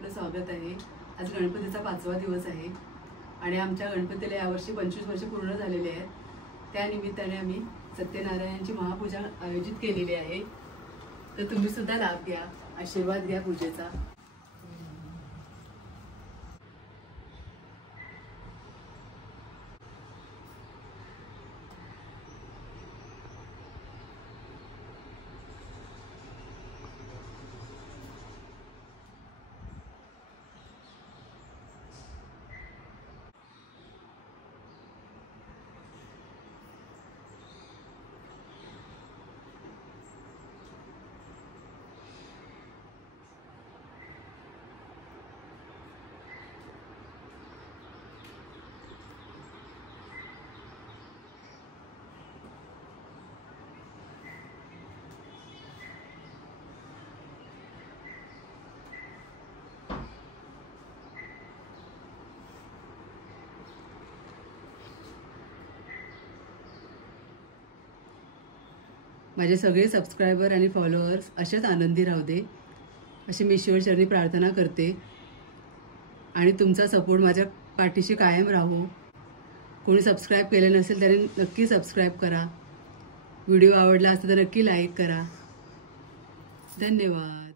आपलं स्वागत आहे। आज गणपतीचा 5वा दिवस आहे आणि आमच्या गणपतीला यावर्षी 25 वर्ष पूर्ण झालेले आहेत। त्या निमित्ताने आम्ही सत्यनारायणाची महापूजा आयोजित केलेली आहे। तर तुम्ही सुद्धा लाभ घ्या, आशीर्वाद घ्या पूजेचा। माझे सगळे सबस्क्रायबर आणि फॉलोअर्स असेच आनंदी राहू दे अशी मी ईश्वरचरणी प्रार्थना करते आणि तुमचा सपोर्ट माझ्या पाठीशी कायम राहू। कोणी सबस्क्राइब केले नसेल तरी नक्की सबस्क्राइब करा। व्हिडिओ आवडला असेल तर नक्की लाईक करा। धन्यवाद।